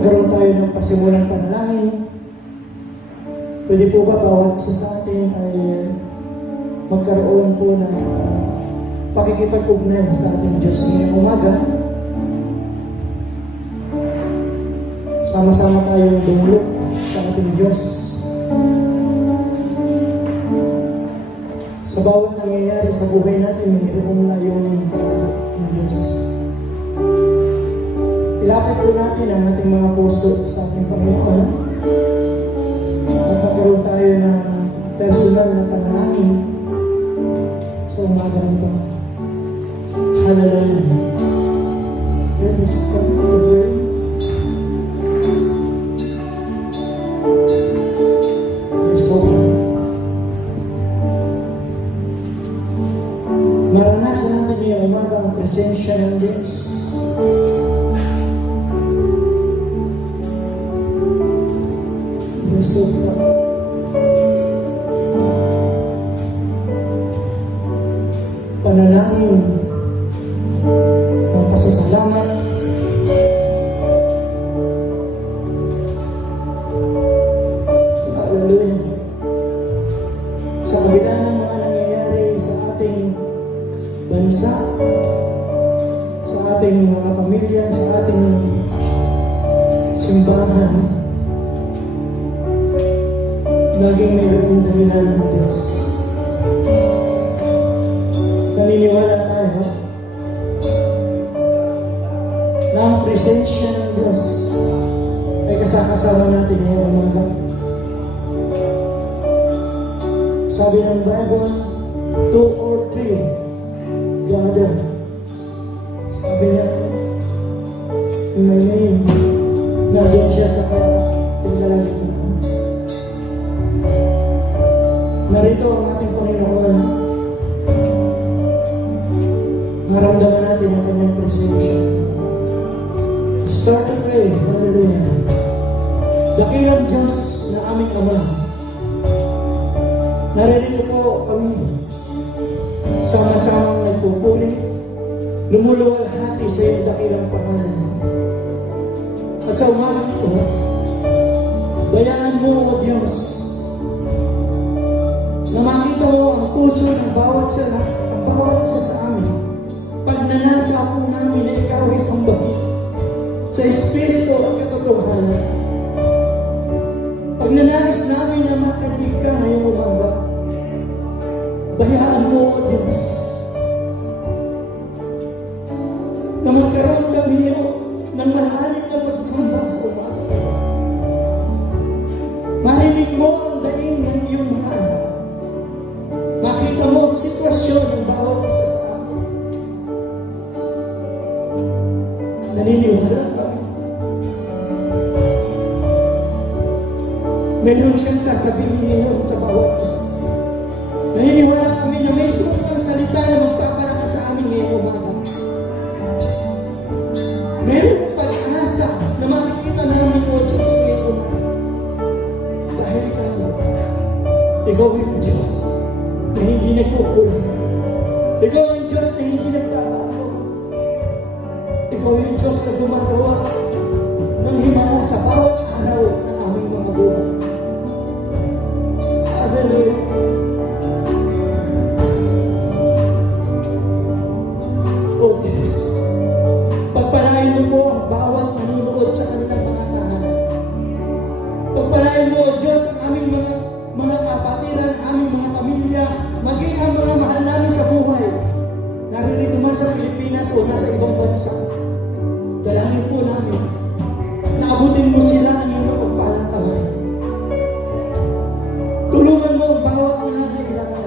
magkaroon tayo ng pasimulang panalangin. Pwede po ba bawat isa sa atin ay magkaroon po ng pakikipag-ugnay sa ating Diyos ngayong umaga. Sama-sama tayo dumulog sa ating Diyos. Sa bawat nangyayari sa buhay natin, mayroong layunin ng Diyos. Ilapit po natin ang ating mga puso sa ating Panginoon at magkaroon tayo ng personal na panalangin sa umaga nito. Hallelujah. Let's start the word. Maranasan natin ngayong umaga ang presensya ng Diyos. Panalangin ng pasasalamat, hallelujah, sa kabila ng mga nangyayari sa ating bansa, sa ating mga pamilya, sa ating simbahan, laging mayroong dahilan ng Diyos. Naniniwala tayo na ang presensya ng Diyos ay kasama natin ngayong umaga. Sabi ng Bible, 2 or 3 gather. Sabi niya, in my name, nandun siya sa pinaglalagyan. Narito ang ating Panginoon. Maramdaman natin ang kanyang presensya. Start to pray. Hallelujah. Dakilang Diyos na aming Ama, naririnig po kami sama-samang nagpupuri, lumuluwalhati sa iyong dakilang pangalan. At sa umaga ito, bayaan mo, O Diyos, na makita mo ang puso ng bawat isa sa amin. Pagnanasa po namin na ikaw ay sambahin sa Espiritu at katotohanan. Pagnanais namin na matinig ka ngayong umaga, bayaan mo, O Diyos, na magkaroon kami ng malalim na pagsamba sa umaga. Marinig mo ang daing ng iyong mga anak. Makita mo ang sitwasyon ng bawat isa sa amin. Naniniwala ka. Meron siyang sasabihin ngayon sa bawat isa. Naniniwala kami na may sumang salita na magpaparaka sa amin ngayong umaga. Meron pag-asa na makikita namin o Diyos ngayong umaga. Dahil ikaw yung Diyos na hindi nagkukulang. Ikaw yung Diyos na hindi nagbabago. Ikaw yung Diyos na gumagawa ng himala sa bawat araw ng aming mga buhay. Hallelujah. O Diyos, pagpalain mo po ang bawat manunood sa kanilang mga tahanan. Pagpalain mo, O Diyos, ang aming mga kapatiran, aming mga pamilya, maging ang mga mahal namin sa buhay. Naririto man sa Pilipinas o nasa ibang bansa. Dalangin po namin, naabutin mo sila ng iyong mapagpalang kamay. Tulungan mo ang bawat nangangailangan.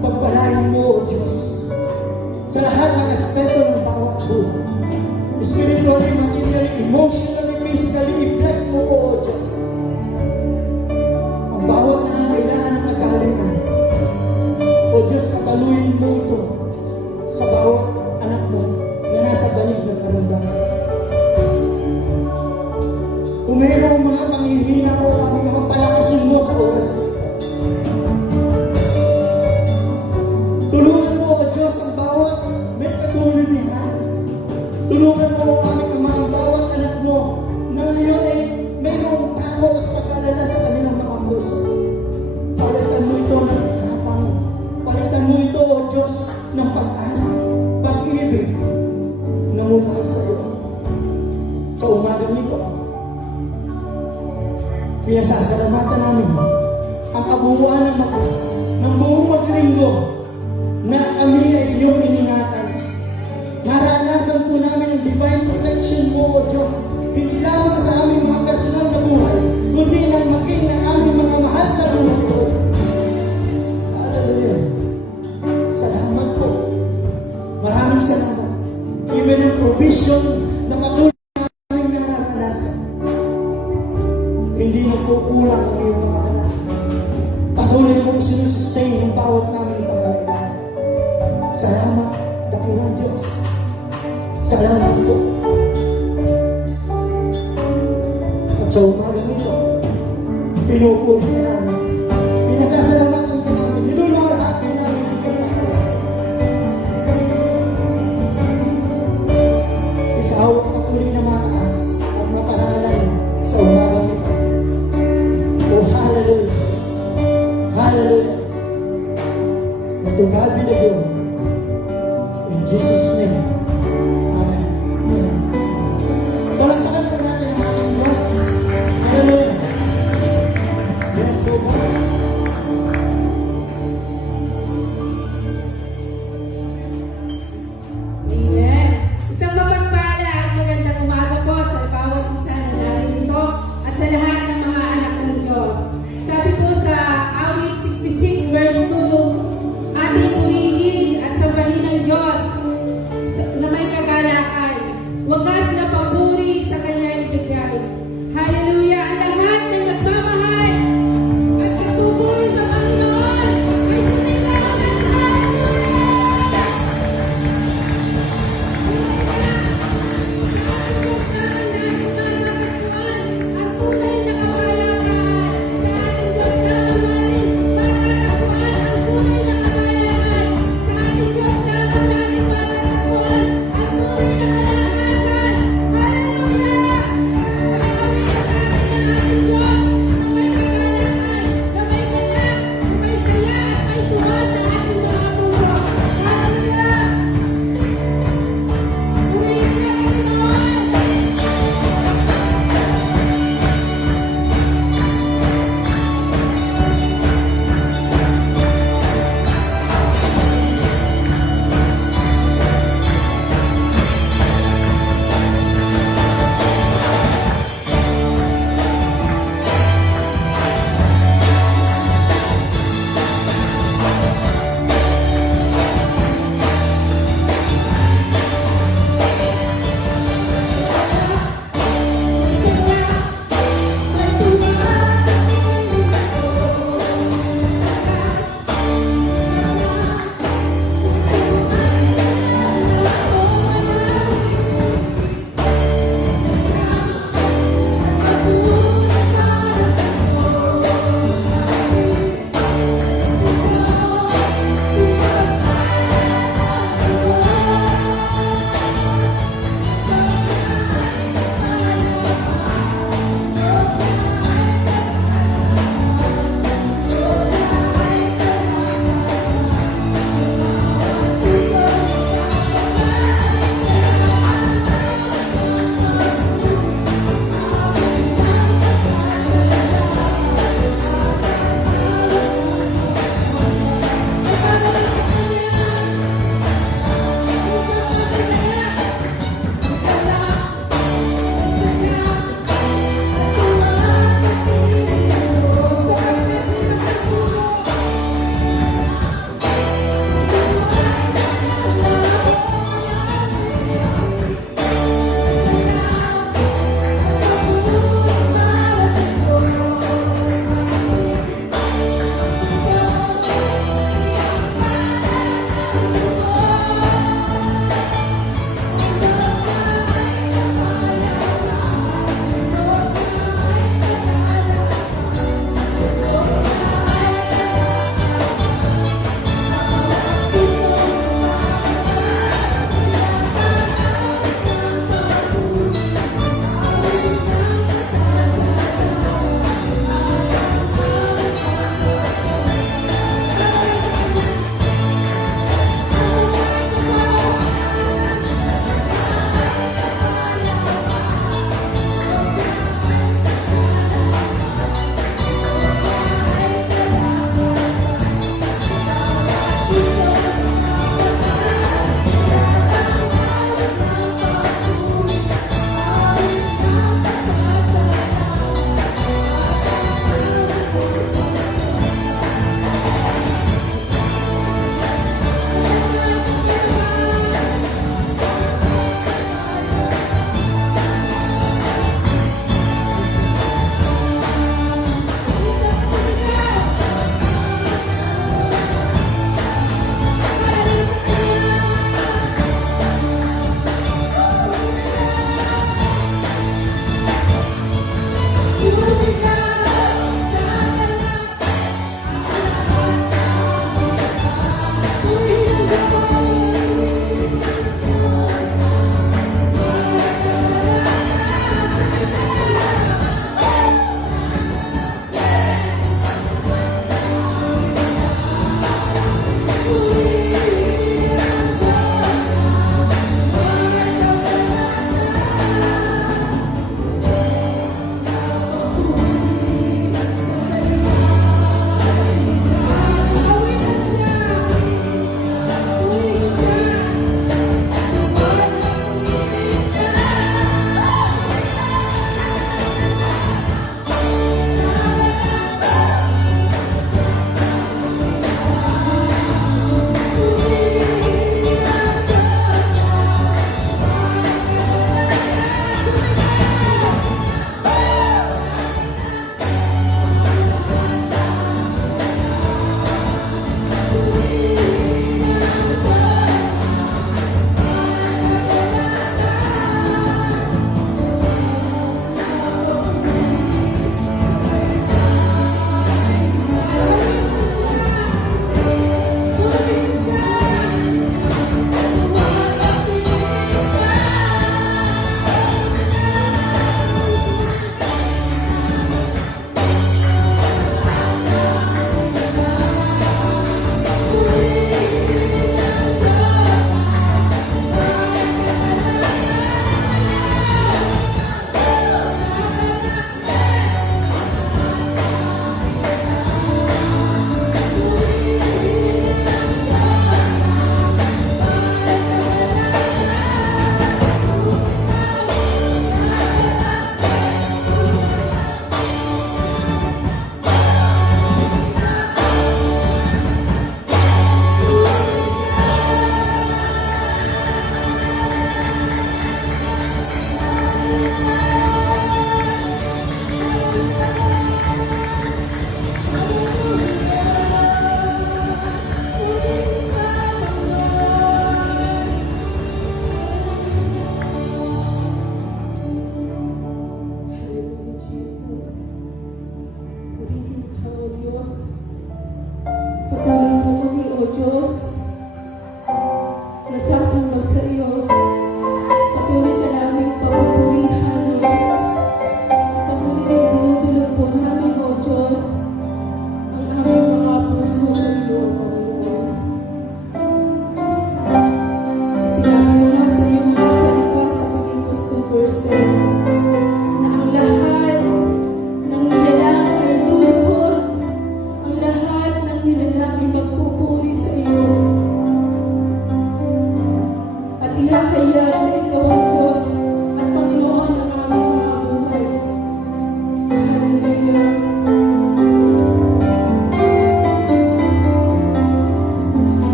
Pagpalain mo, O Diyos, sa lahat ng aspeto ng bawat buhay. Spiritually, materially, emotionally, physically, i-bless mo, O Diyos. Ang bawat nangangailangan ng kagalingan. O Diyos, pagaluin mo ito sa bawat anak mo na nasa banig ng karamdaman. Kung mayroong mga panghihina o kami mga palakasin mo sa oras ito. Tulungan mo, O Diyos, ang bawat may katulad niya. Tulungan mo ang aming mga bawat anak mo ito. Pinasasalamatan namin ang kabuuan ng buong maglinggo na kami ay iyong iningatan. Naranasan po namin ang divine protection mo, O Diyos. Hindi lamang sa aming mga personal na buhay, kundi nang maging ang aming mga mahal sa buhay ko. Hallelujah. Salamat po. Maraming salamat. Even ang provision na patuloy namin naranasan. Hindi na po kulang ang iyong mga anak. Patuloy mong sinusustain ang bawat namin pangalagaan. Salamat, dakilang Diyos. Salamat po. At sa umaga nito, pinupuri ka namin. Pinasasalamatan ka namin. Niluluwalhati namin ang pinakalaman. Ikaw ang patuloy na mataas at mapangalan sa umaga nito. Oh, hallelujah. Hallelujah. And to God be the glory. In Jesus' name. Amen. Amen. Palakpakan po natin ang ating Diyos. Hallelujah. Yes, so much.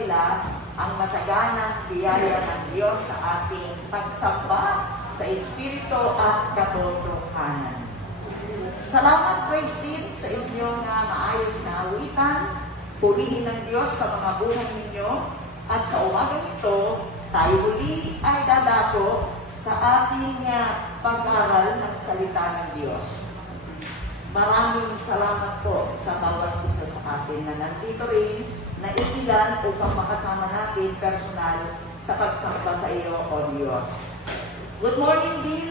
nila ang masaganang biyaya ng Diyos sa ating pagsamba sa Espiritu at katotohanan. Salamat, praise team, sa inyong maayos na awitan. Purihin ng Diyos sa mga buhay ninyo. At sa umagang ito, tayo uli ay dadako sa ating pag-aral ng salita ng Diyos. Maraming salamat po sa bawat isa sa atin na nandito rin na ilan upang makasama natin personal sa pagsamba sa iyo, O Diyos. Good morning din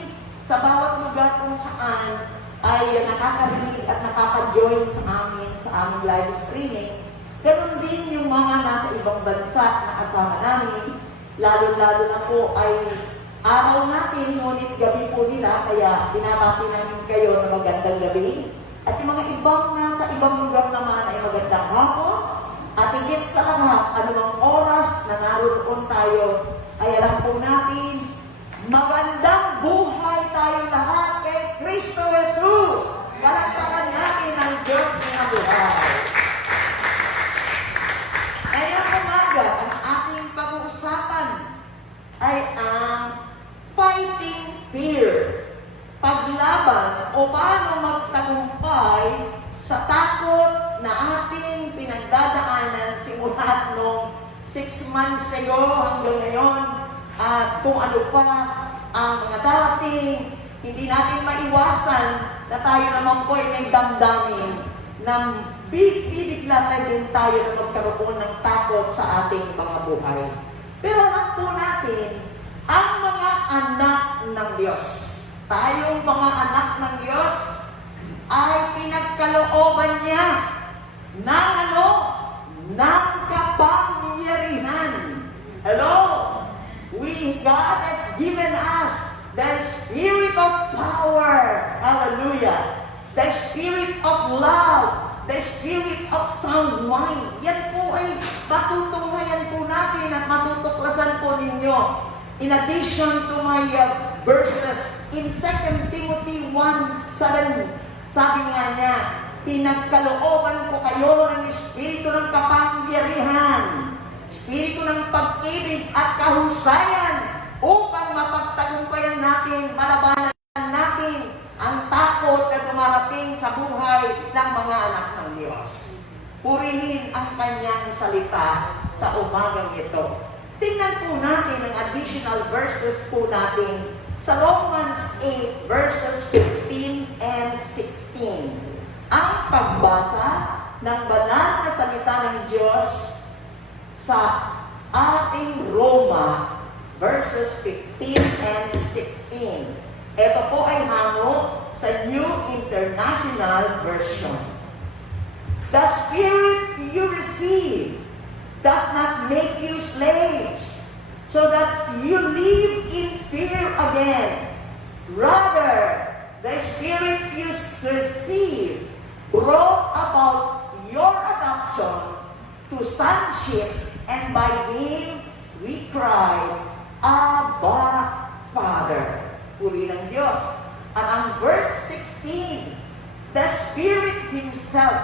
sa bawat lugar kung saan ay nakakarinig at nakaka-join sa aming live streaming. Ganon din yung mga nasa ibang bansa na kasama namin, lalo-lalo na po ay araw natin, ngunit gabi po nila, kaya binabati namin kayo na magandang gabi. At yung mga ibang nasa ibang lugar naman ay magandang hapon. At higit sa lahat, anumang oras na naroon tayo, ay alam po natin, magandang buhay tayo lahat kay Kristo Jesus. Palakpakan natin ang Diyos na buhay. Ngayong umaga, ang ating pag-uusapan ay ang fighting fear. Paglaban o paano magtagumpay sa takot na ating pinagdadaanan simula noong 6 months ago hanggang ngayon. At kung ano pa ang mga darating, hindi natin maiwasan na tayo naman po ay may damdamin ng bibigla din tayo na magkaroon ng takot sa ating mga buhay. Pero alam po natin, ang mga anak ng Diyos, tayong mga anak ng Diyos, ay pinagkalooban niya ng ng kapangyarihan. Hello? God has given us the spirit of power. Hallelujah. The spirit of love. The spirit of sound mind. Yan po ay matutunghayan po natin at matutuklasan po ninyo. In addition to my verses in 2 Timothy 1:7, sabi nga niya, pinagkalooban ko kayo ng espiritu ng kapangyarihan, espiritu ng pag-ibig at kahusayan upang mapagtagumpayan natin, malabanan natin ang takot na dumarating sa buhay ng mga anak ng Diyos. Purihin ang kanyang salita sa umagang ito. Tingnan po natin ang additional verses po natin sa Romans 8 verses 15 and 16. Ang pagbasa ng banal na salita ng Diyos sa ating Roma verses 15 and 16. Ito po ay hango sa New International Version. The Spirit you receive does not make you slaves, so that you live in fear again. Rather, the Spirit you receive brought about your adoption to sonship, and by Him we cry, Abba, Father. Puri ng Diyos. At ang verse 16, the Spirit Himself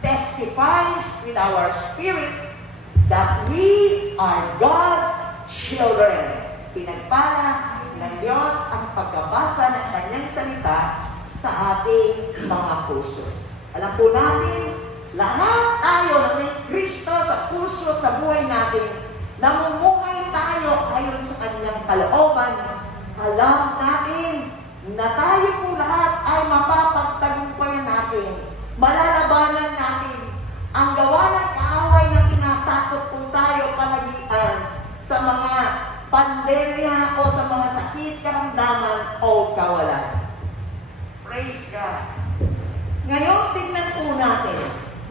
testifies with our spirit that we are God's children. Pinagpala ng Diyos ang pagkabasa ng kanyang salita sa ating mga puso. Alam po natin, lahat tayo na may Kristo sa puso at sa buhay natin, namumuhay tayo ayon sa kanyang kalooban. Alam natin na tayo po lahat ay mapapagtagumpayan natin, malalabanan natin ang gawa ng kaaway na tinatakot po tayo palagian sa mga pandemya o sa mga sakit, karamdaman o kawalan. Praise God. Ngayon, tignan po natin.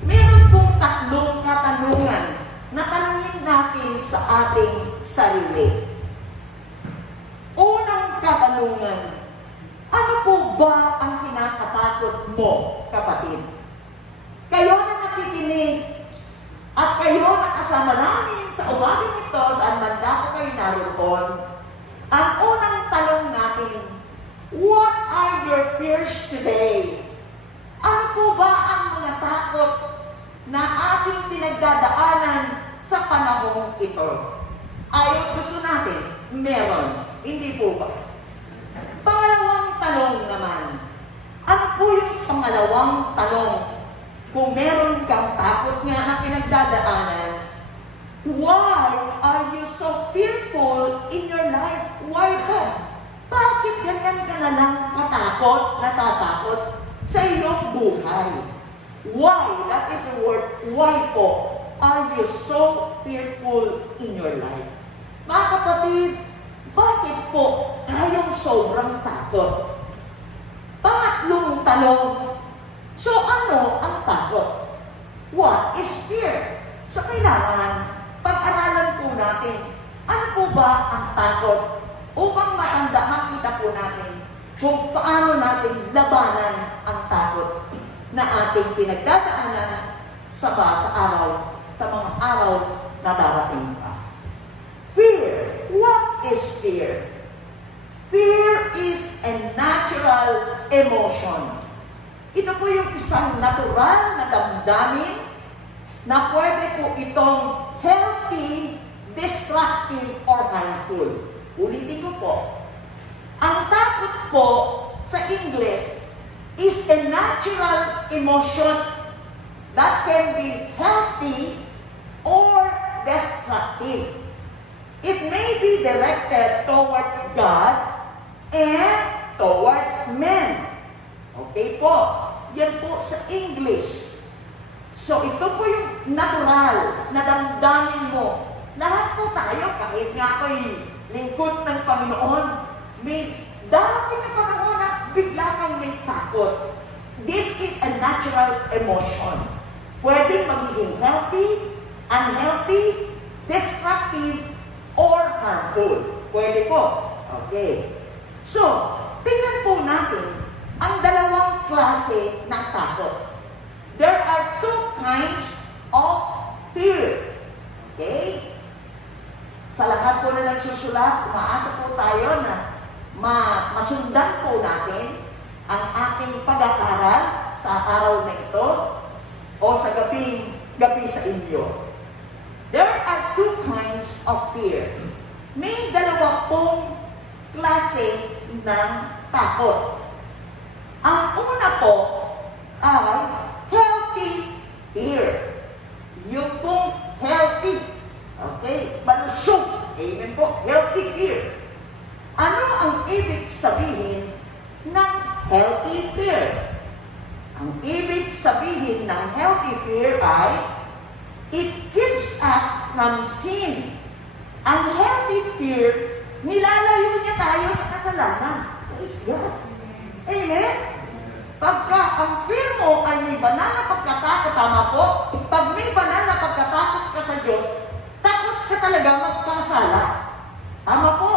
Meron pong tatlong katanungan na tanungin natin sa ating sarili. Unang katanungan, ano po ba ang kinakatakot mo, kapatid? Kayo na nakikinig at kayo na kasama namin sa umagang ito, saan man ko kayo naroon, ang unang tanong natin, what are your fears today? Ano po ba ang mga takot na ating pinagdadaanan sa panahong ito ay gusto natin meron. Hindi po ba? Pangalawang tanong naman. Ano po yung pangalawang tanong? Kung meron kang takot nga na pinagdadaanan, why are you so fearful in your life? Why God? Bakit ganyan ka na lang natatakot sa iyong buhay? Why? That is the word, why po? Are you so fearful in your life? Mga kapatid, bakit po tayong sobrang takot? Pangatlong tanong, so ano ang takot? What is fear? So kailangan pag-aralan po natin, ano po ba ang takot? Upang makita po natin kung paano natin labanan ang takot na ating pinagdadaanan sa mga araw na darating pa. Fear. What is fear? Fear is a natural emotion. Ito po yung isang natural na damdamin na pwede po itong healthy, destructive, or harmful. Ulitin ko po. Ang takot po sa English is a natural emotion that can be healthy or destructive. It may be directed towards God and towards men. Okay po. Yan po sa English. So ito po yung natural na damdamin mo. Lahat po tayo, kahit nga ako'y lingkod ng Panginoon, may darating na panahon na bigla kang may takot. This is a natural emotion. Pwedeng magiging healthy, unhealthy, destructive, or harmful. Pwede po. Okay. So, tingnan po natin ang dalawang klase ng takot. There are two kinds of fear. Okay? Sa lahat po na nagsusulat, umaasa po tayo na masundan po natin ang ating pag-aaral sa araw na ito o sa gabi sa inyo. There are two kinds of fear. May dalawa pong klase ng takot. Ang una po ay healthy fear. Yung pong healthy. Okay? Malusog. Amen po. Healthy fear. Ano ang ibig sabihin ng healthy fear? Ang ibig sabihin ng healthy fear ay it keeps us from sin. Ang healthy fear, nilalayo niya tayo sa kasalanan. Praise God. Amen? Pagka ang fear mo ay may banal na pagkatakot, tama po, pag may banal na pagkatakot ka sa Diyos, takot ka talaga magkasala. Tama po.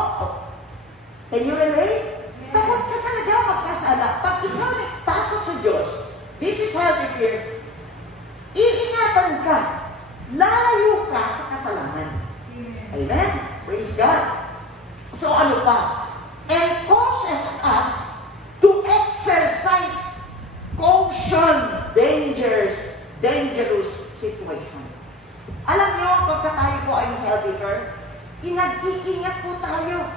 Can you relate? Takot ka talaga magkasala. Pag ikaw may takot sa Diyos, this is healthy fear, iingatan ka. Lalayo ka sa kasalanan. Amen? Praise God. So ano pa? And causes us to exercise caution, dangerous situation. Alam nyo, pagka tayo po ay healthy fear, inag-iingat po tayo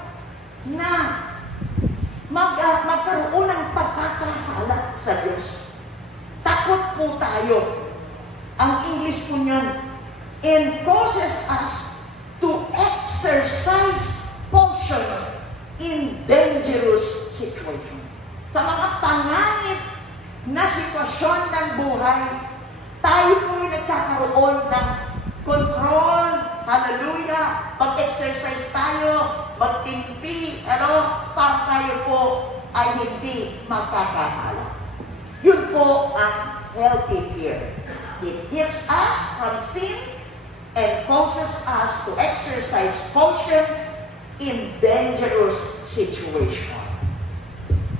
na magkaroon ng pagkakasala sa Diyos. Takot po tayo. Ang English po niyan, and causes us to exercise caution in dangerous situation. Sa mga panganib na sitwasyon ng buhay, tayo po'y nagkakaroon ng control, hallelujah, mag-exercise tayo, magtimpi, para tayo po ay hindi magkakasala. Yun po ang healthy fear. It keeps us from sin and causes us to exercise caution in dangerous situation.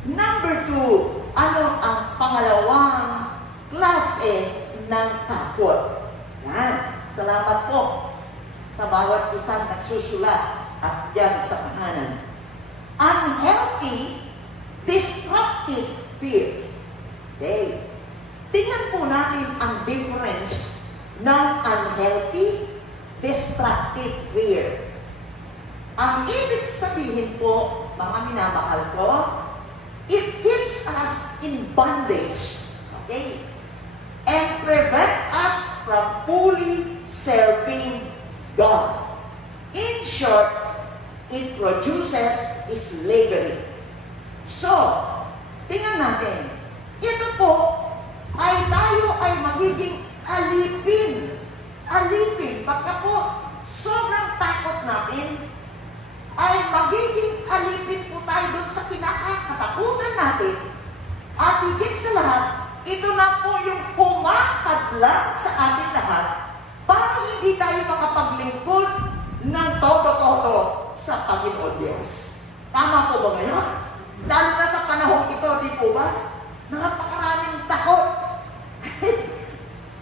Number 2, ano ang pangalawang klase ng takot? Yan. Salamat po sa bawat isang nagsusulat at dyan sa kahanan. Unhealthy, destructive fear. Okay. Tingnan po natin ang difference ng unhealthy, destructive fear. Ang ibig sabihin po, mga minamahal ko, it keeps us in bondage, okay? And prevent us from fully serving God. In short, it produces slavery. So, tingnan natin, ito po ay tayo ay magiging alipin. Alipin, pagka po sobrang takot natin, ay magiging alipin po tayo doon sa pinakakatakutan natin. At higit sa lahat, ito na po yung pumakadlang sa ating lahat para hindi tayo makapaglingkod ng todo-todo sa Panginoon Diyos. Tama po ba ngayon? Lalo na sa panahon ito, di po ba? Napakaraming takot.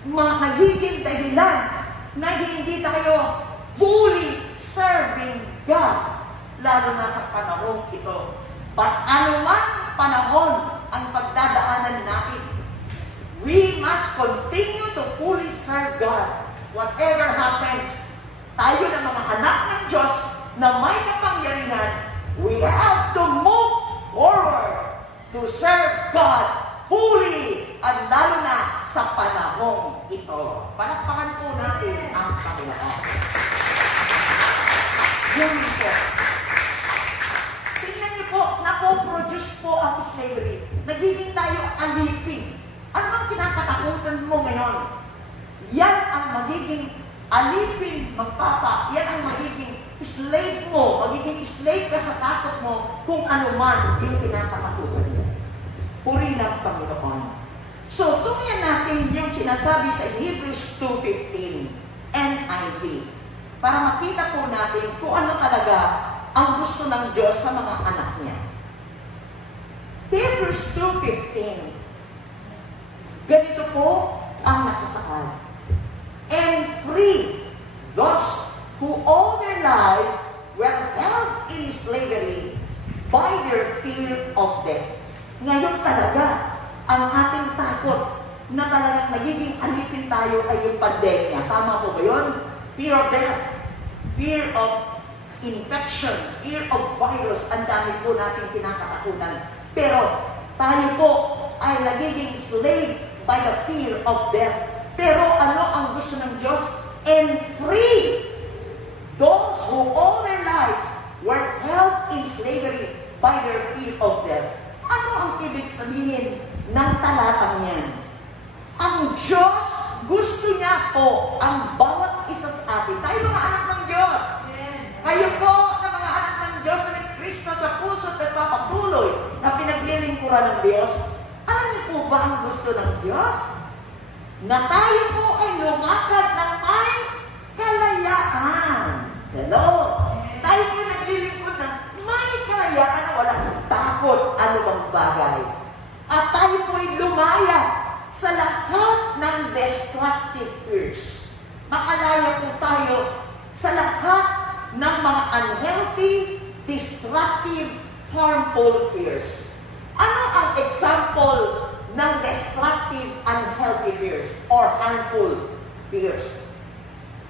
Mga nagiging dahilan na hindi tayo fully serving God. Lalo na sa panahon ito. But anuman panahon ang pagdadaanan natin, we must continue to fully serve God. Whatever happens, tayo na mga anak ng Diyos na may kapangyarihan, we have to move forward to serve God fully, at lalo na sa panahong ito. Palakpakan po natin ang Panginoon. Yun po. Tingnan niyo po, napoproduce po ang slavery. Nagiging tayo alipin. Ano ang kinakatakutan mo ngayon? Yan ang magiging alipin, yan ang magiging slave mo, magiging slave ka sa takot mo kung ano man yung kinakatakutan mo. Puri ng Panginoon. So, tingnan natin yung sinasabi sa Hebrews 2:15, NIV, para makita po natin kung ano talaga ang gusto ng Diyos sa mga anak niya. Hebrews 2:15, ganito po ang nakasaad. And free those who all their lives were held in slavery by their fear of death. Ngayon talaga, ang ating takot na talagang nagiging alipin tayo ay yung pandemya. Tama po ba yun? Fear of death, fear of infection, fear of virus. Ang dami po nating kinakatakutan. Pero tayo po ay nagiging slave by the fear of death. Pero ano ang gusto ng Diyos? And free those who all their lives were held in slavery by their fear of death. Ano ang ibig sabihin ng talatang yan? Ang Diyos, gusto niya po ang bawat isa sa atin. Tayo mga anak ng Diyos. Kayo po na mga anak ng Diyos na may Kristo sa puso at nagpapatuloy na pinaglilingkuran ng Diyos. Alam niyo po ba ang gusto ng Diyos? Na tayo po ay lumakad ng may kalayaan. Hello? Tayo po naglilingkod ng may kalayaan na walang takot anumang bagay. At tayo po ay lumaya sa lahat ng destructive fears. Makalaya po tayo sa lahat ng mga unhealthy, destructive, harmful fears. Ano ang example ng destructive, unhealthy fears or harmful fears?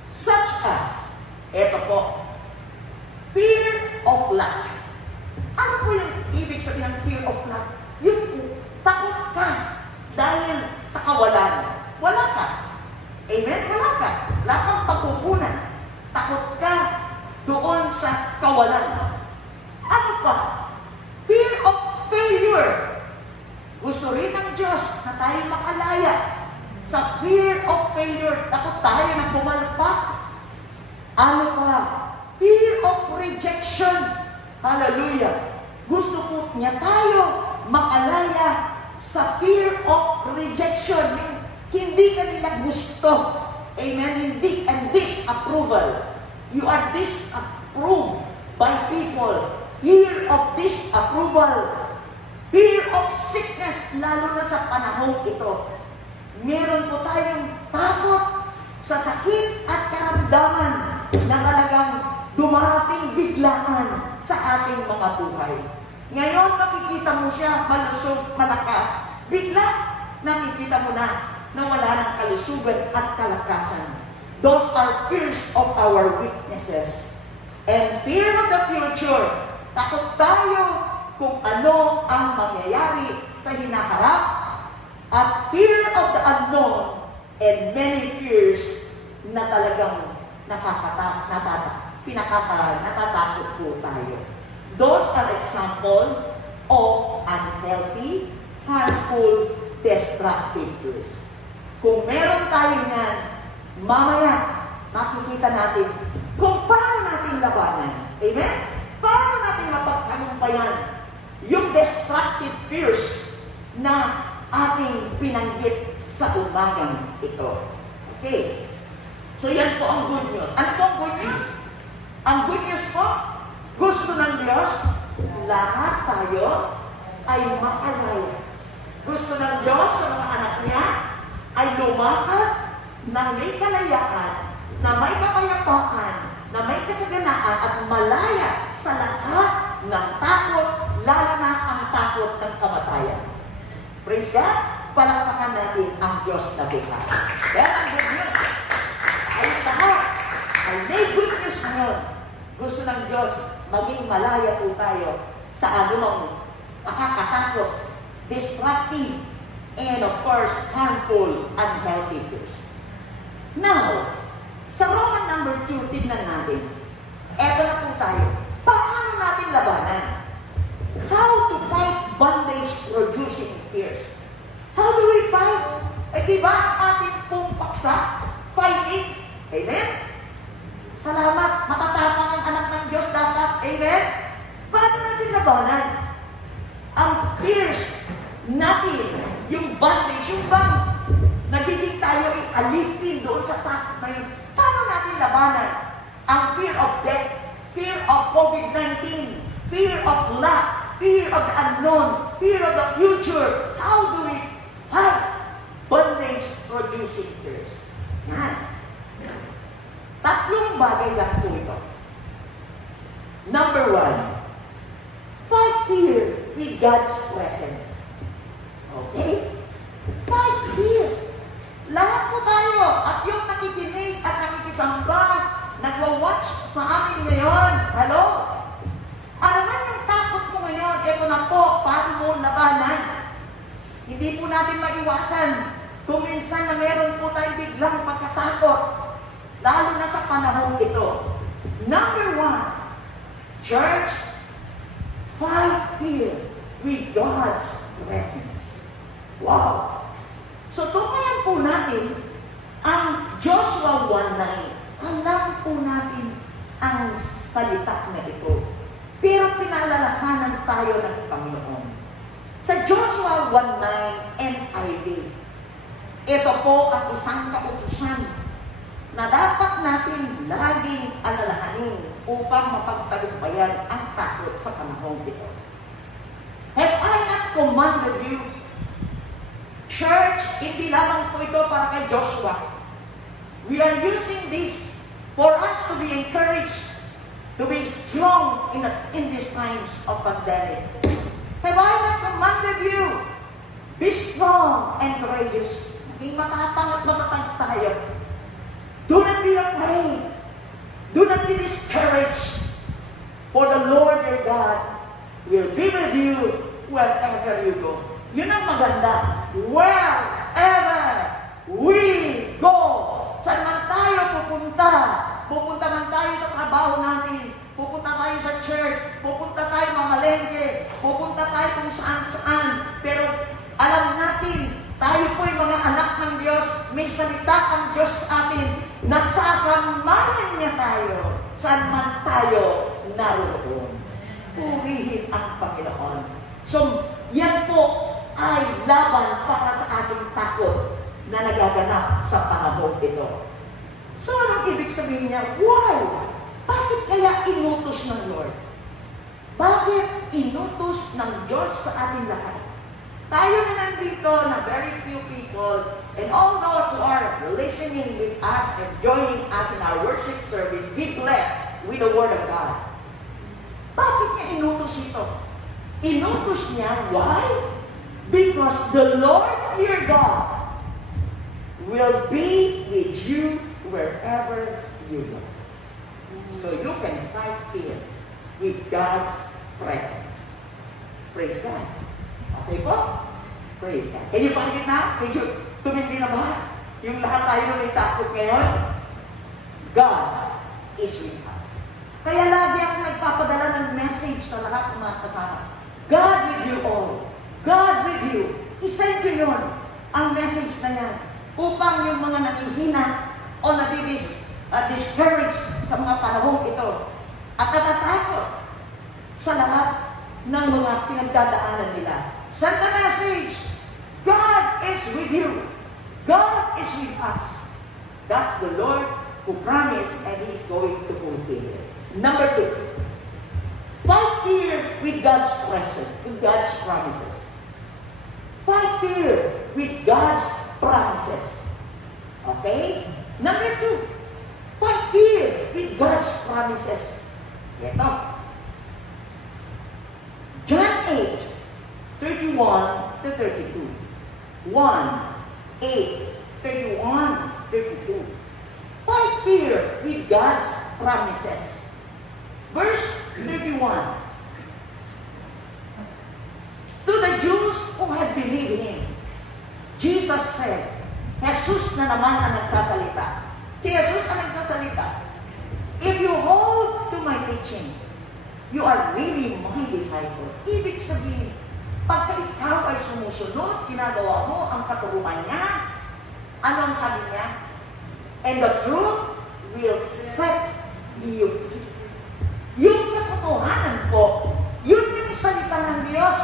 Such as, eto po, fear of lack. Ano po yung ibig sabihin ng fear of lack? Yung takot ka dahil sa kawalan. Wala ka. Amen? Wala ka. Wala kang pagkukunan. Takot ka doon sa kawalan. Ano pa? Fear of failure. Gusto rin ng Diyos na tayo makalaya sa fear of failure. Takot tayo na pumalpak. Ano pa? Fear of rejection. Hallelujah. Gusto po niya tayo makalaya sa fear of rejection. Hindi ka nila gusto. Amen? Hindi. And disapproval. You are disapproved by people. Fear of disapproval. Fear of sickness, lalo na sa panahon ito. Meron po tayong takot sa sakit at karamdaman na talagang dumarating biglaan sa ating mga buhay. Ngayon, makikita mo siya malusog, malakas. Bigla, nakikita mo na wala ng kalusugan at kalakasan. Those are fears of our weaknesses. And fear of the future. Takot tayo kung ano ang mangyayari sa hinaharap. At fear of the unknown and many fears na talagang natatakot po tayo. Those are example of unhealthy, harmful, destructive fears. Kung meron tayo niyan, mamaya makikita natin kung paano natin labanan. Amen? Paano natin mapagtagumpayan yung destructive fears na ating pinanggit sa umagang ito. Okay. So yan po ang good news. Ano po ang good news? Ang good news po, gusto ng Diyos, lahat tayo ay makalaya. Gusto ng Diyos sa mga anak niya ay lumakad ng may kalayaan, na may kapayapaan, na may kasaganaan at malaya sa lahat ng takot, lalo na ang takot ng kamatayan. Praise God! Palakpakan natin ang Diyos na bukas. Yan ang good news. Ay lahat ay may good news ngayon. Gusto ng Diyos maging malaya po tayo sa anumang makakatakot, destructive, and of course, harmful, unhealthy fears. Now, sa Roman number 2, tignan natin. Eto na po tayo. Paano natin labanan? How to fight bondage-producing fears. How do we fight? Eh diba ang ating pong paksa? Fighting. Amen? Salamat. Matatapang ang anak ng Diyos dapat. Amen? Paano natin labanan? Ang fears natin, yung bondage, yung bang nagiging tayo ay alipin doon sa takot na yun. Paano natin labanan? Ang fear of death, fear of COVID-19, fear of lack, fear of the unknown, fear of the future. How do we fight bondage-producing fears? Yan. Tatlong bagay lang po ito. Number 1, fight fear with God's presence. Okay? Fight fear. Lahat po tayo at yung nakikinig at nakikisamba, nagwa-watch sa amin ngayon. Hello? Ano man yung takot mo ngayon, ito na po, paano mo labanan? Hindi po natin maiwasan kung minsan na meron po tayong biglang pagkatakot, lalo na sa panahon ito. Number 1, church, fight fear with God's presence. Wow! So, tumayan po natin ang Joshua 1:9. Alam po natin ang salita na ito. Pero pinalalakanan tayo ng Panginoon. Sa Joshua 1:9 NIV, ito po ang isang kautusan na dapat natin laging alalahanin upang mapagtagumpayan ang takot sa panahon ito. Have I not commanded you? Church, hindi lamang po ito para kay Joshua. We are using this for us to be encouraged, to be strong in these times of pandemic. Have I not commanded you? Be strong and courageous. Maging matapang at matatag tayo. Do not be afraid. Do not be discouraged. For the Lord your God will be with you wherever you go. Yun ang maganda. Wherever we go. Saan man tayo pupunta. Pupunta man tayo sa trabaho natin. Pupunta tayo sa church. Pupunta tayo mamalengke. Pupunta tayo kung saan-saan. Pero alam natin, tayo po'y mga anak ng Diyos. May salita ang Diyos sa atin. Nasasamahan niya tayo. Saan man tayo naroon. Purihin ang Panginoon. So, yan po ay laban para sa ating takot na nagaganap sa panahon ito. So, anong ibig sabihin niya? Why? Bakit kaya inutos ng Lord? Bakit inutos ng Diyos sa ating lahat? Tayo na nandito na very few people and all those who are listening with us and joining us in our worship service, be blessed with the Word of God. Bakit niya inutos ito? Inutos niya, why? Because the Lord your God will be with you wherever you go. So you can fight fear with God's presence. Praise God. Okay po? Praise God. Can you find it now? Medyo tumindi na ba? Yung lahat tayo may takot ngayon? God is with us. Kaya lagi ako nagpapadala ng message sa lahat ng mga kasama. God with you all. God with you. Isend ko yun, ang message na yan, upang yung mga nanihina o discouraged sa mga panahong ito at natatakot sa lahat ng mga pinagdadaanan nila. Send the message, God is with you. God is with us. That's the Lord who promised and He is going to fulfill it. Number 2, fight fear with God's presence, with God's promises. Fight fear with God's promises. Okay? Number 2, fight fear with God's promises. Ito. John 8:31 to 32. 1, 8, 31, 32. Fight fear with God's promises. Verse 31. To the Jews who had believed Him, Jesus said, Jesus na naman ang nagsasalita. Si Jesus ang nagsasalita. If you hold to my teaching, you are really my disciples. Ibig sabihin, pagka ikaw ay sumusunod, ginagawa mo ang katuruan niya, ano ang sabi niya? And the truth will set you free. Yung katotohanan po, yun yung salita ng Diyos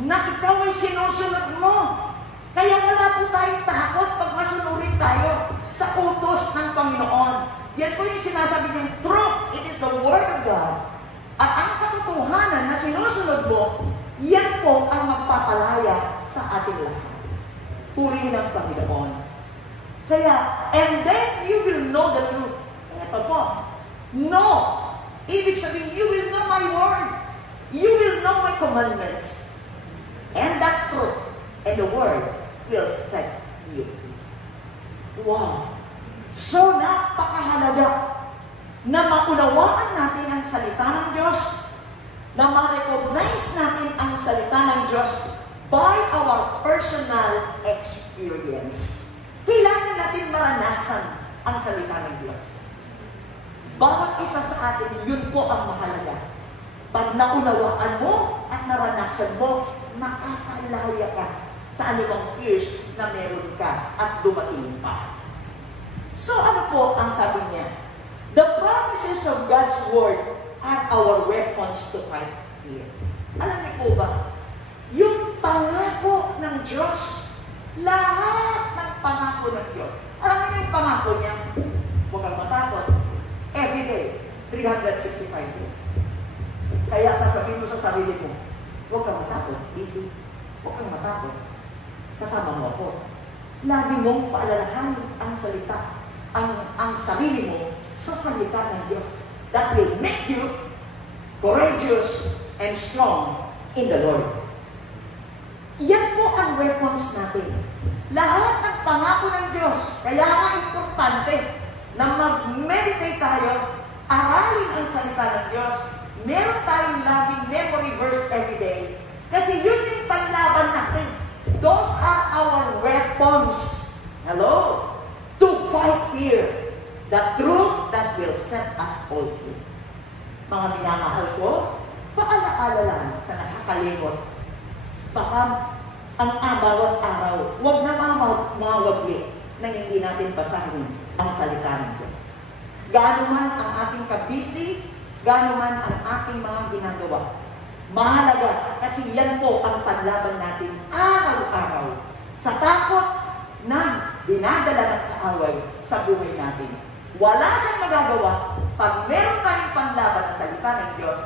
na ikaw ay sinusunod mo. Kaya wala po tayong takot pag masunurin tayo sa utos ng Panginoon. Yan po yung sinasabi niyang truth. It is the Word of God. At ang katotohanan na sinusunod mo, yan po ang magpapalaya sa ating lahat. Purihin ng Panginoon. Kaya, and then you will know the truth. Ito po, no. Ibig sabihin, you will know my word. You will know my commandments. And that truth and the word will set you free. Wow! So napakahalaga na maunawaan natin ang salita ng Diyos, na ma-recognize natin ang salita ng Diyos by our personal experience. Kailangan natin maranasan ang salita ng Diyos. Bawat isa sa atin, yun po ang mahalaga. Pag naunawaan mo at naranasan mo, makakalaya ka sa anumang fears na meron ka at dumating pa. So ano po ang sabi niya? The promises of God's Word are our weapons to fight fear. Alam niyo po ba? Yung pangako ng Diyos, lahat ng pangako ng Diyos. Alam niyo yung pangako niya? Huwag kang matakot. Every day, 365 days. Kaya sasabihin mo sa sarili mo, huwag kang matakot, busy. Huwag kang matakot. Kasama mo ako. Lagi mong paalalahanin ang salita, ang sarili mo sa salita ng Diyos. That will make you courageous and strong in the Lord. Yan po ang weapons natin. Lahat ng pangako ng Diyos. Kaya nga importante na mag-meditate tayo, aralin ang salita ng Diyos. Meron tayong laging memory verse every day. Kasi yun yung panlaban natin. Those are our weapons. Hello? To fight fear. The truth that will set us all free. Mga minamahal ko, paalaala lang sa nakakalimot. Baka ang bawat araw, huwag na mawagli na hindi natin basahin ang salita ng Diyos. Gaano man ang ating kabisi, gaano man ang ating mga ginagawa. Mahalaga kasi yan po ang panlaban natin araw-araw sa takot na dinadala ng kaaway sa buhay natin. Wala siyang magagawa pag meron tayong panlaban na salita ng Diyos,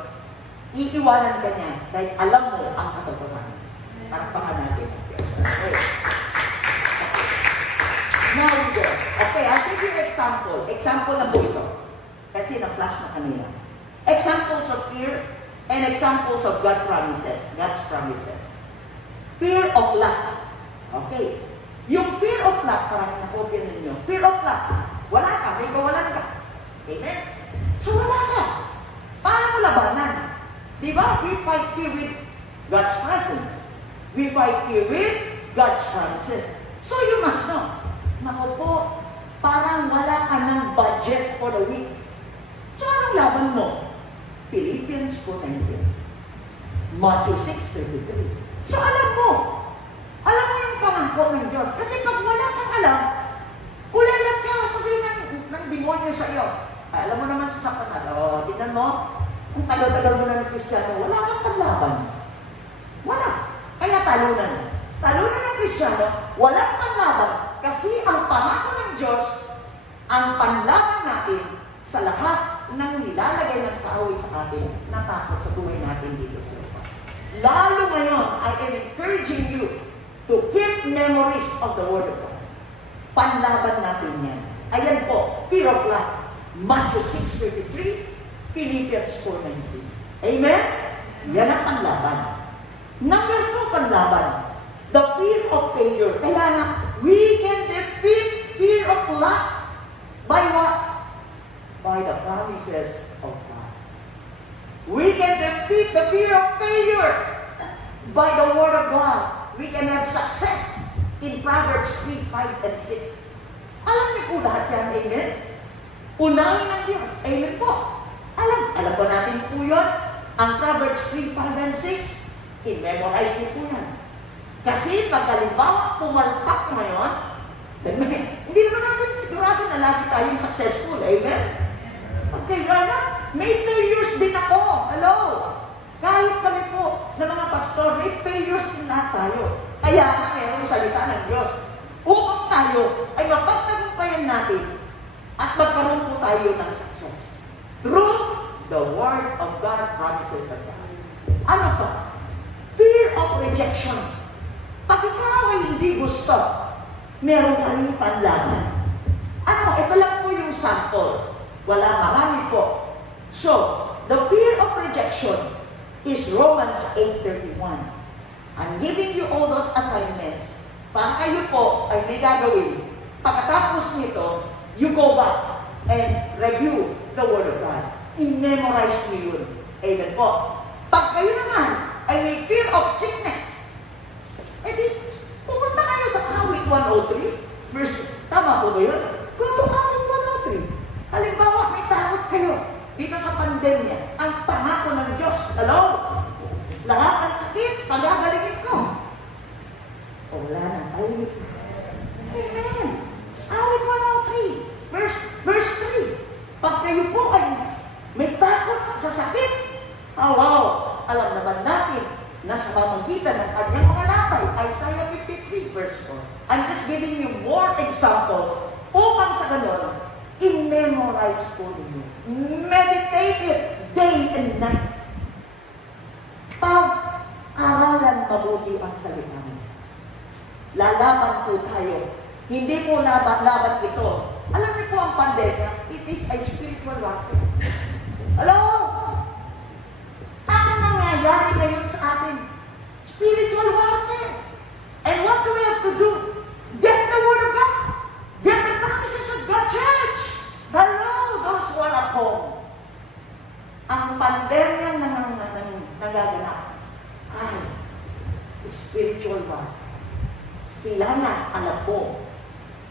iiwanan ka niya dahil alam mo ang katotohanan. Takpakan natin ang Diyos. Okay. Now we go. Okay, I'll give you an example. Example na po ito. Kasi na-flash na kanina. Examples of fear and examples of God's promises. Fear of lack. Okay. Yung fear of lack, parang na-copy ninyo. Fear of lack. Amen? So wala ka. Paano mo labanan? Di ba? We fight here with God's presence. We fight here with God's promises. So you must know, naku po, parang wala ka ng budget for the week. So anong laban mo? Philippians 4:19. Matthew 6:33. So alam mo yung pangako ng Diyos. Kasi pag wala kang alam, ulalat ka, sabihin ng demonyo sa iyo. Ay, alam mo naman sa Satanas, tingnan mo, kung tagal-tagal mo na ng Kristiyano, wala kang panlaban. Wala. Kaya talunan. Talunan ng Kristiyano, walang panlaban. Kasi ang pangako ng Diyos, ang panlaban natin sa lahat ng nilalagay ng kaaway sa atin, natakot sa buhay natin dito sa lupa. Lalo ngayon, I am encouraging you to keep memories of the Word of God. Panlaban natin yan. Ayan po, fear of God. Matthew 6:33, Philippians 4:19. Amen? Yan ang panlaban. Number 2, panlaban. The fear of failure. Kaya na, we can defeat fear of lack by what? By the promises of God. We can defeat the fear of failure by the Word of God. We can have success in Proverbs 3:5 and 6. Alam niyo po lahat yan, amen? Unahin ng Diyos, amen po. Alam po natin po yun. Ang Proverbs 3:5 and 6, i-memorize niyo po yan. Kasi pag halimbawa pumalpak ngayon, hindi naman natin sigurado na lagi tayong successful, amen? Okay, gana, may failures din ako. Hello? Kahit kami po na mga pastor, may failures din lahat tayo. Kaya nga mayroong salita ng Diyos. Upang tayo ay mapagtagumpayan natin at magkaroon po tayo ng success. Through the Word of God promises of God. Ano pa? Fear of rejection. Pag ikaw ay hindi gusto, meron ka rin panlaban. Ano? Ito lang po yung sample. Wala, marami po. So, the fear of rejection is Romans 8:31. I'm giving you all those assignments para kayo po ay may gagawin. Pagkatapos nito, you go back and review the Word of God. I-memorize niyo yun. Amen po. Pag kayo naman ay may fear of sickness, edi, pumunta kayo sa Awit 103. Tama po ba yun? Go to Awit 103. Halimbawa, may takot kayo dito sa pandemya. Ang pangako ng Diyos. Hello? Lahat ang sakit, pagagalingin ko. O wala na, tahimik. Amen. Awit 103, verse 3. Pag kayo po ay may takot sa sakit, wow, alam naman natin na sa pamamagitan ng kanyang mga latay, Isaiah 53, verse 4. I'm just giving you more examples upang sa ganon, i-memorize po ninyo. Meditate it day and night. Pag-aralan mabuti ang salita mo. Lalaban po tayo. Hindi po laban ito. Alam niyo po ang pandemya, it is a spiritual warfare. Hello? Ano nangyayari ngayon sa atin? Spiritual warfare. And what do we have to do? Get the Word of God. Get the promises of God, church. Hello, those who are at home. Ang pandemya nagaganap ay spiritual warfare. Kailangan alam po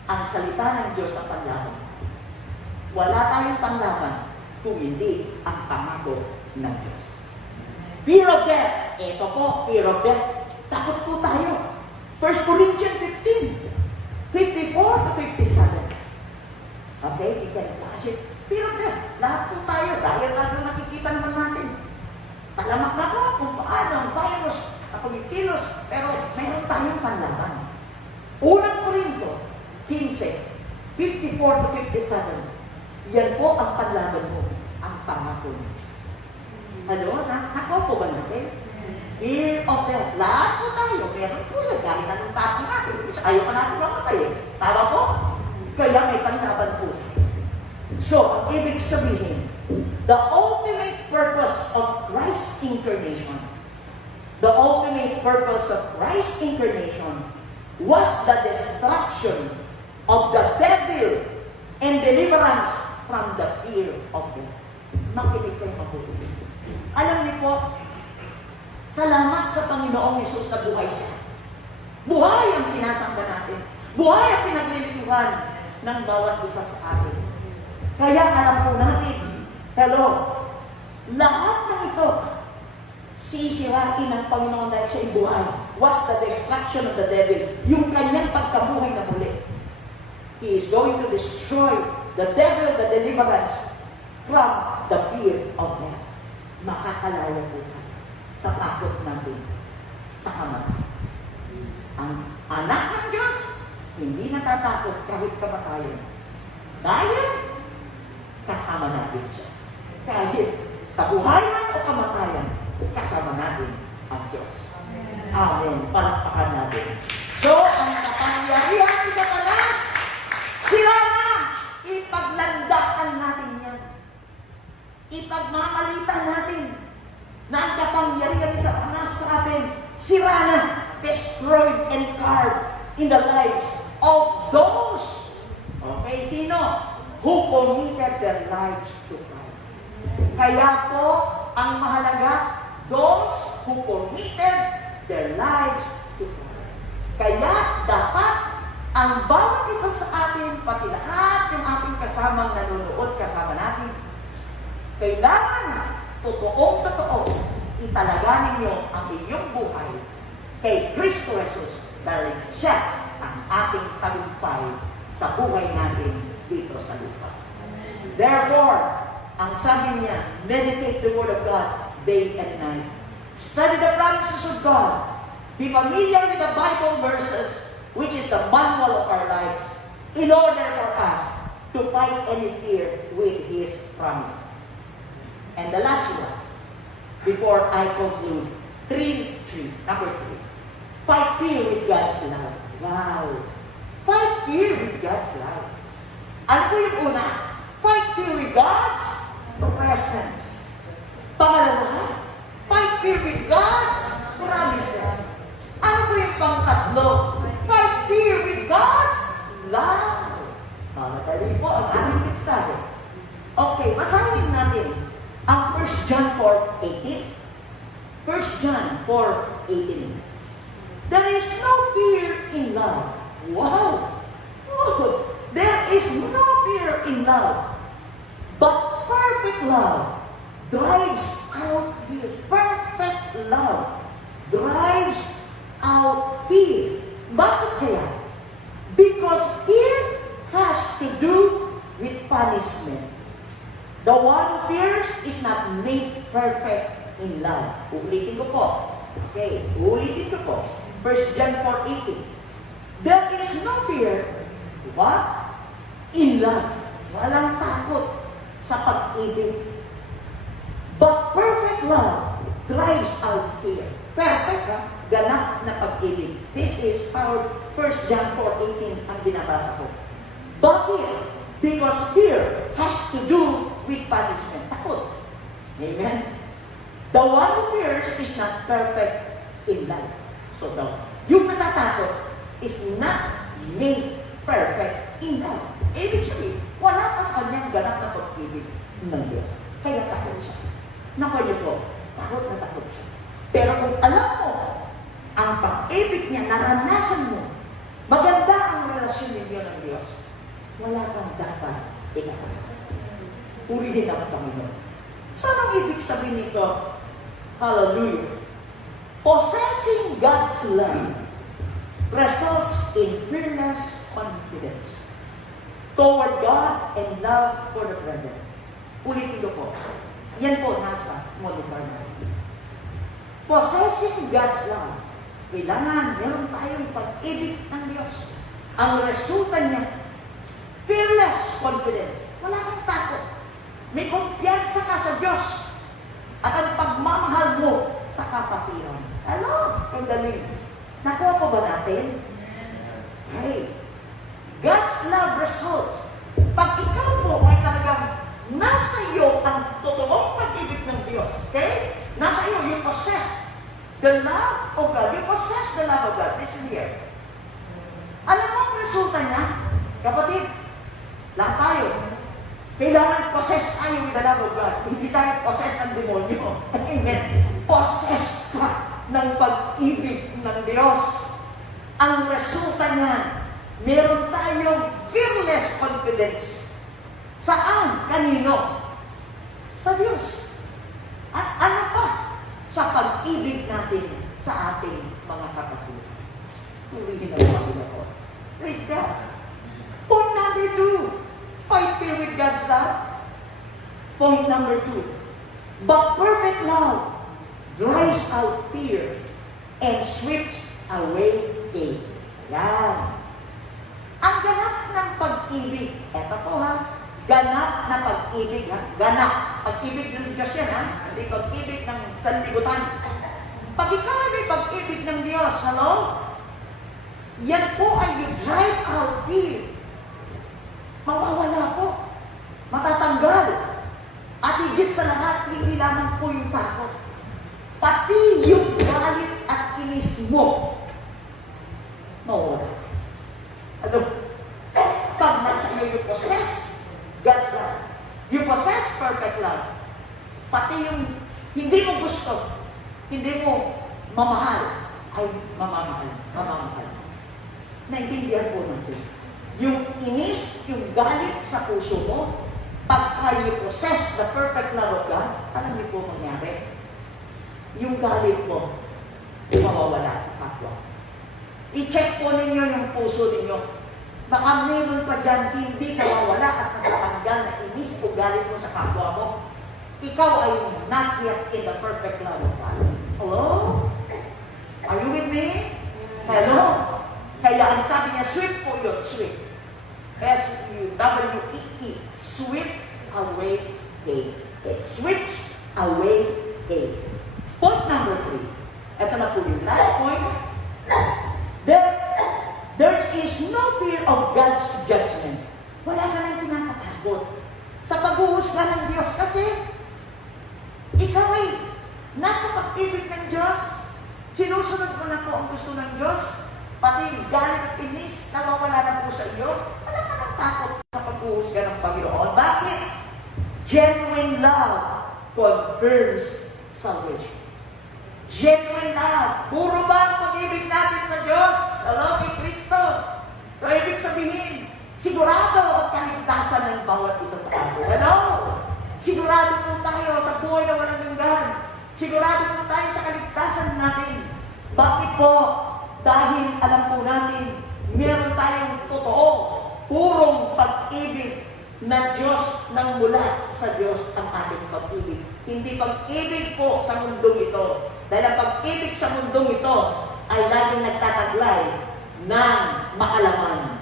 ang salita ng Diyos sa panlaban. Wala tayong panlaban kung hindi ang pangako ng Diyos. Fear of death. Ito po, fear of death. Takot po tayo. 1 Corinthians 15, 54 to 57. Okay, we can flash it. Fear of death. Lahat po tayo, dahil natin nakikita naman natin. Talamak na po kung paano ang virus na kumikilos, pero mayroon tayong panlaban. Unang Korinto 15, 54 to 57. Yan po ang panlaban mo, ang pangako ng Diyos. Hello? Nako po ba natin? Fear of death. Lahat po tayo. Meron po yun. Kahit anong tapo natin. Ayaw pa natin mamatay eh. Tama po? Kaya may panlaban po. So, ang ibig sabihin, the ultimate purpose of Christ's incarnation, the ultimate purpose of Christ's incarnation was the destruction of the devil and deliverance from the fear makinig kayo mabuti. Alam niyo po, salamat sa Panginoong Yesus na buhay siya. Buhay ang sinasamba natin. Buhay ang pinaglilingkuhan ng bawat isa sa atin. Kaya alam po natin, hello, lahat ng ito, sisirain ng Panginoon dahil siya ay buhay. What's the destruction of the devil? Yung kanyang pagkabuhay na muli. He is going to destroy the devil, the deliverance from the fear of death. Makakalaya po tayo sa takot natin sa kamatayan. Ang anak ng Diyos, hindi natatakot kahit kamatayan. Dahil kasama natin siya. Kahit sa buhay man o kamatayan, kasama natin ang Diyos. Amen. Palakpakan natin. So, ang kapangyarihan ni Satanas, sila na! Ipaglandaan natin yan. Ipagmamalitan natin na ang kapangyarihan ni Satanas sa atin, sira na, destroyed and carved in the lives of those, okay, sino? Who committed their lives to Christ. Kaya po, ang mahalaga, those who committed their lives to Christ. Kaya dapat ang bawat isa sa atin, pati lahat ng ating kasamang nanonood kasama natin, kailangan totoong-totoo italaga ninyo ang inyong buhay kay Kristo Jesus dahil siya ang ating tagumpay sa buhay natin dito sa lupa. Therefore, ang sabi niya, meditate the Word of God day and night. Study the promises of God. Be familiar with the Bible verses, which is the manual of our lives, in order for us to fight any fear with His promises. And the last one, before I conclude, number 3. Fight fear with God's love. Wow! Fight fear with God's love. Ano po yung una? Fight fear with God's presence. Pangalawa, fight fear with God's promises. Ano po yung pangtatlo? Fight fear with God's love. Madali po ang ating mensahe. Okay, basahin natin ang 1 John 4:18. 1 John 4:18. There is no fear in love. Wow! Oh, there is no fear in love. But perfect love drives out fear. Perfect love drives out fear. Bakit kaya? Because fear has to do with punishment. The one who fears is not made perfect in love. Ulitin ko po. Okay, ulitin ko po. 1 John 4:18. There is no fear, what? In love. Walang takot sa pag-ibig. But perfect love drives out fear. Perfect, ha? Ganap na pag-ibig. This is our 1 John 4:18 ang binabasa ko. Bakit? Because fear has to do with punishment. Takot. Amen? The one who fears is not perfect in life. So, yung natatakot is not made perfect in life. Ibig sabihin, wala pa sa kanyang ganap na pag-ibig ng Diyos. Kaya takot siya. Naku niyo po, takot na takot siya. Pero kung alam mo, ang pag-ibig niya, naranasan mo, maganda ang relasyon ninyo ng Diyos, wala kang dapat ikatakot. Purihin ang Panginoon. Saan ang ibig sabihin nito? Hallelujah. Possessing God's love results in fearless confidence toward God and love for the brethren. Ulitin ko po. Yan po nasa monitor natin. Possessing God's love. Kailangan meron tayong pag-ibig ng Diyos. Ang resulta niya, fearless confidence. Wala kang takot. May kumpiyansa ka sa Diyos. At ang pagmamahal mo sa kapatiran. Ano? Ang galing. Nakuha po ba natin? Hey, God's love results. Pag ikaw po ay talagang nasa iyo ang totoong pag-ibig ng Diyos, okay? Nasa iyo, you possess the love of God. You possess the love of God. Listen here. Alam mo ang resulta niya? Kapatid, lahat tayo. Kailangan possess tayo with the love of God. Hindi tayo possess ng demonyo. Amen. Possess ka ng pag-ibig ng Diyos. Ang resulta niyan, meron tayong fearless confidence. Saan? Kanino? Sa Diyos. At ano pa? Sa pag-ibig natin sa ating mga kapatid. Tuloy na ako. Praise God. Point number 2. Fight fear with God's love. Point number 2. But perfect love drives out fear and sweeps away hate. Yan. Ang ganap ng pag-ibig, eto po ha, ganap na pag-ibig ha, ganap. Pag-ibig ng Diyos yan ha, hindi pag-ibig ng sanlibutan. Pag ikaw ay may pag-ibig ng Diyos, hello? Yan po ay you drive out fear. Mawawala po. Matatanggal. At higit sa lahat, hindi lamang po yung takot. Pati yung galit at inis mo, mawawala. Ano? Pag nasa iyo you possess God's love. You possess perfect love. Pati yung hindi mo gusto, hindi mo mamahal, ay mamamahal. Naintindihan po natin. Yung inis, yung galit sa puso mo, pagka you possess the perfect love of God, alam niyo po mangyari? Yung galit mo, mawawala sa kapwa. I-check po ninyo yung puso ninyo. Baka meron pa dyan, hindi nawawala at natatanggal na inis o galit mo sa kapwa mo. Ikaw ay not yet in the perfect love of God. Hello? Are you with me? Hello? Kaya ang sabi niya, sweep po yun, sweep. S-U-W-E-E. Sweep away hate. It sweeps away hate. Point number 3. Ito na po yung last point. There is no fear of God's judgment. Wala ka nang pinakatakot sa paghuhusga ng Diyos kasi ikaw ay nasa pag-ibig ng Diyos. Sinusunod mo na po ang gusto ng Diyos. Pati galit at inis, nawawala na po sa iyo. Wala ka nang takot sa paghuhusga ng Panginoon. Bakit? Genuine love confirms salvation. Genuine love. Puro ba ang pag-ibig natin sa Diyos? Hello, kay Kristo. So, ibig sabihin, sigurado ang kaligtasan ng bawat isa sa atin. Hello? Sigurado po tayo sa buhay na walang hanggan. Sigurado po tayo sa kaligtasan natin. Bakit po? Dahil alam po natin, meron tayong totoo, purong pag-ibig na Diyos nang mula sa Diyos ang ating pag-ibig. Hindi pag-ibig po sa mundong ito. Dahil ang pag-ibig sa mundong ito ay laging nagtataglay ng makalaman.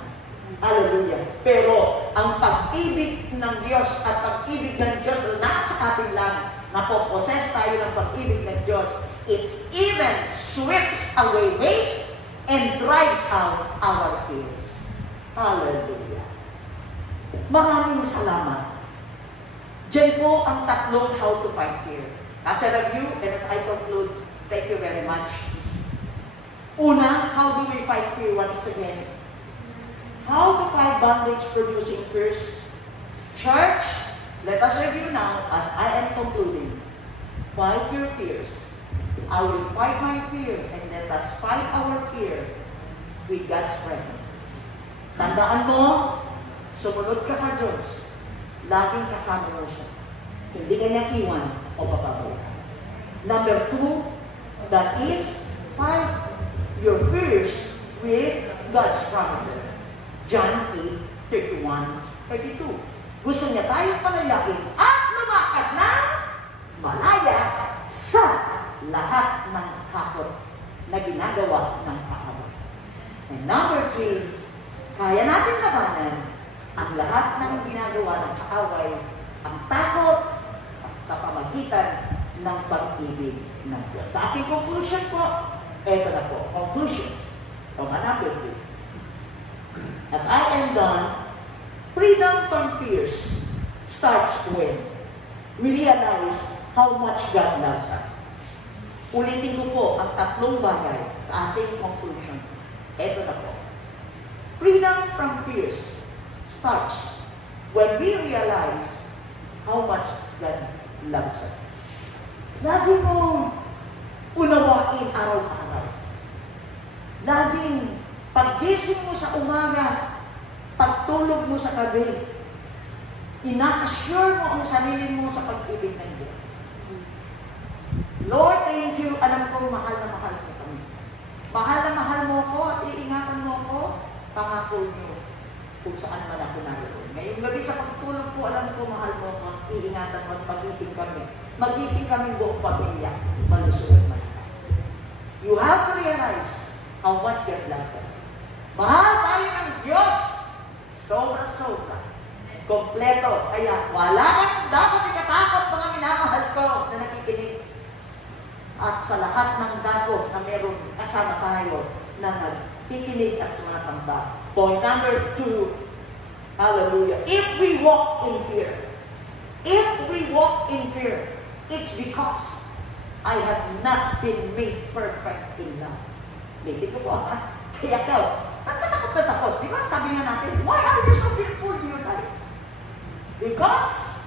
Hallelujah. Pero ang pag-ibig ng Diyos at pag-ibig ng Diyos na nasa ating lang, napoposes tayo ng pag-ibig ng Diyos, it even sweeps away hate and drives out our fears. Hallelujah. Maraming salamat. Diyan po ang tatlong how to fight fear. As I review and as I conclude, thank you very much. Una, how do we fight fear once again? How to fight bondage-producing fears? Church, let us review now as I am concluding. Fight your fears. I will fight my fear and let us fight our fear with God's presence. Tandaan mo, sumunod ka sa Diyos. Laging kasama mo siya. Hindi ka niya iwan o papabalik. Number 2, that is, fight your fears with God's promises. John 8:31-32. Gusto niya tayong palayain at lumakad na malaya sa lahat ng hakot na ginagawa ng kaaway. And number 3, kaya natin labanan ang lahat ng ginagawa ng kaaway, ang takot sa pamagitan ng pag-ibig ng Diyos. Sa aking conclusion po, eto na po, conclusion. Ito nga number 3. As I am done, freedom from fears starts when we realize how much God loves us. Ulitin ko po ang tatlong bagay sa ating conclusion. Ito na po. Freedom from fears starts when we realize how much God loves us. Lagi mo unawain araw-araw. Laging paggising mo sa umaga, pagtulog mo sa gabi, ina-assure mo ang sarili mo sa pag-ibig ng Diyos. Lord, thank you. Alam ko, mahal na mahal mo kami. Mahal na mahal mo ko at iingatan mo ko. Pangako niyo kung saan man ako naroon. Ngayong gabi sa pagtulog ko, alam ko, mahal mo ko at iingatan mo at magising kami. Magising kami buong pamilya. Malusog at malakas. You have to realize how much God loves us. Mahal tayo ng Diyos. Sobra-sobra. Kompleto. Kaya wala kang dapat ikatakot mga minamahal ko na nakikinig. At sa lahat ng dako na meron kasama tayo na nagkikinig at sumasamba. Point number 2. Hallelujah. If we walk in fear, it's because I have not been made perfect in love. Hindi ko po, ha? Kaya ikaw, ba't natakot? Di ba sabi nga natin, why are you so fearful in your life? Because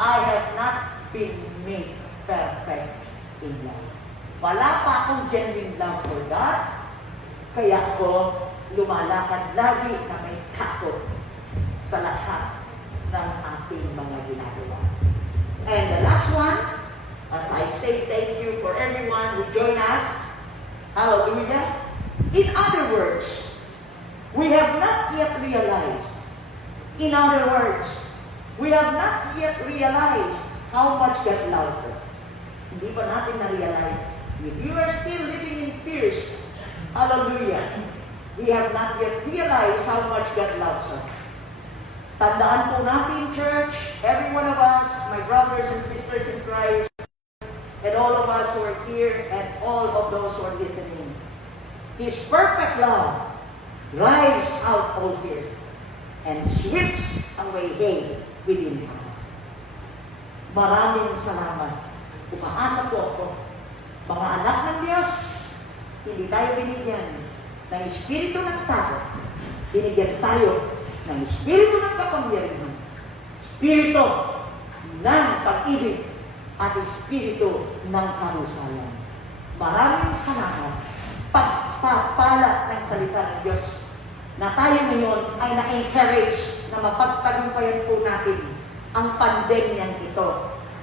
I have not been made perfect in love. Wala pa akong genuine love for God, kaya ako lumalakad lagi na may takot sa lahat ng ating mga ginagawa. And the last one, as I say thank you for everyone who joined us. Hallelujah. In other words, we have not yet realized. In other words, we have not yet realized how much God loves us. Hindi pa natin na-realize. If you are still living in fears, hallelujah, we have not yet realized how much God loves us. Tandaan po natin, church, every one of us, my brothers and sisters in Christ, and all of us who are here, and all of those who are listening, His perfect love drives out all fears and sweeps away hate within us. Maraming salamat. Umaasa po ako, mga anak ng Diyos, hindi tayo binigyan ng espiritu ng takot. Binigyan tayo ng espiritu ng kapangyarihan, espiritu ng pag-ibig, at espiritu ng karusayan. Maraming salamat. Pagpapala ng salita ng Diyos na tayo ngayon ay na-encourage na mapagtagumpayan po natin ang pandemyang ito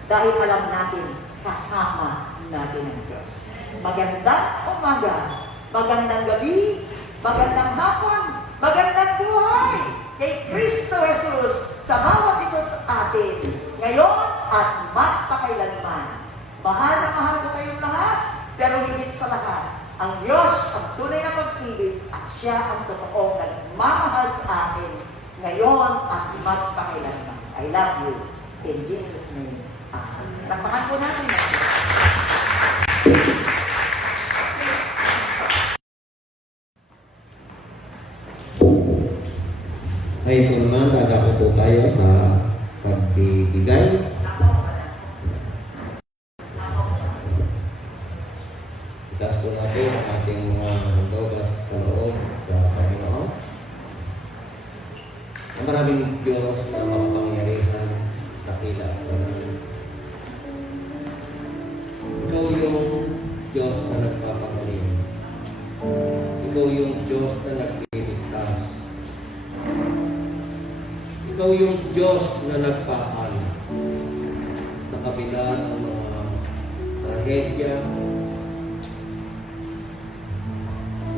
dahil alam natin kasama natin ang Diyos. Magandang umaga, magandang gabi, magandang hapon, magandang buhay kay Kristo Jesus sa bawat isa sa atin ngayon at magpakailanman. Mahal na mahal ko kayong lahat, pero higit sa lahat, ang Diyos ang tunay na pag-ibig at siya ang totoong nagmamahal sa akin ngayon at magpakailanman. I love you. In Jesus' name. Amen. Nakpakan po natin. Ngayon po naman, dadako po tayo sa pagbibigay. Itas po natin ang ating mga handog at kaloob sa Panginoon. Ang maraming Diyos na makapangyarihan, dakila at banal. Ikaw yung Diyos na nagpapagaling. Ikaw yung Diyos na nagliligtas. Ikaw yung Diyos na nagpapala. Sa kabila ng mga trahedya,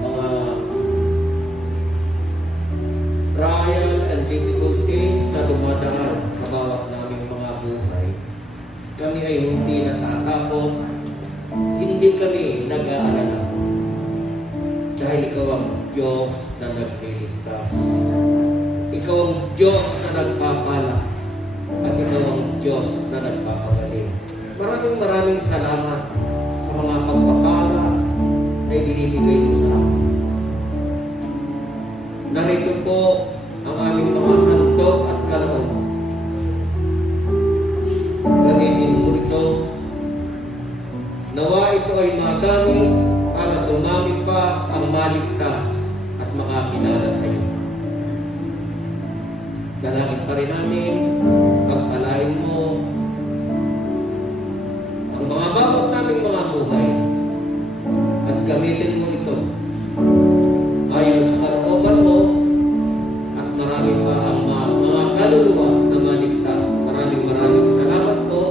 mga trial and difficulties na dumadaan sa bawat naming mga buhay, kami ay hindi natatakot, hindi kami nag-aalala. Dahil ikaw ang Diyos na nagliligtas. Ikaw ang Diyos na nagpapala. At ikaw ang Diyos na nagpapagaling. Maraming salamat sa mga pagpapala na ibinibigay mo sa amin. Narito po ang aming mga handog at kaloob. Gamitin mo ito. Nawa ito ay magamit para dumami pa ang maligtas at makakilala sa iyo. Dalangin pa rin namin, pagpalain mo ang mga bawat naming mga buhay at gamitin mo ito ayon sa kalooban mo at marami pa ang mga kaluluwa na maligtas. Maraming salamat po.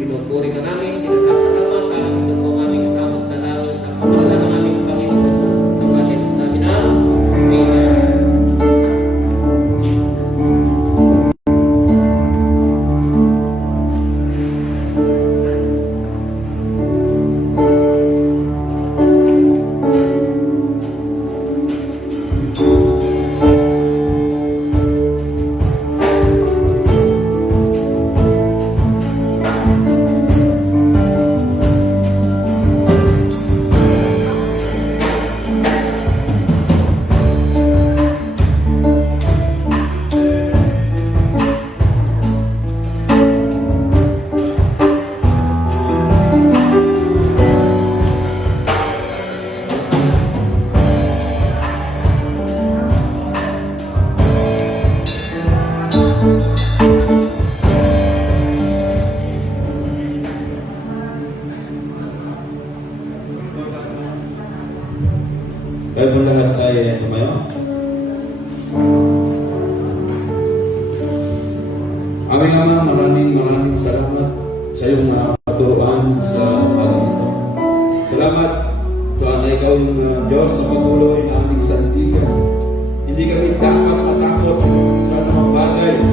Pinupuri ka namin, pinasasalamatan. Ito po ang aming samot dalangin sa pangalan ng aming Panginoon Jesus ng ating sabi na Amen. Kayo po lahat ay tumayo. Aming Ama, maraming salamat sa iyong katuruan sa umaga ito. Salamat sa ikaw yung Diyos na patuloy na aming sandigan. Hindi kami takot sa anumang bagay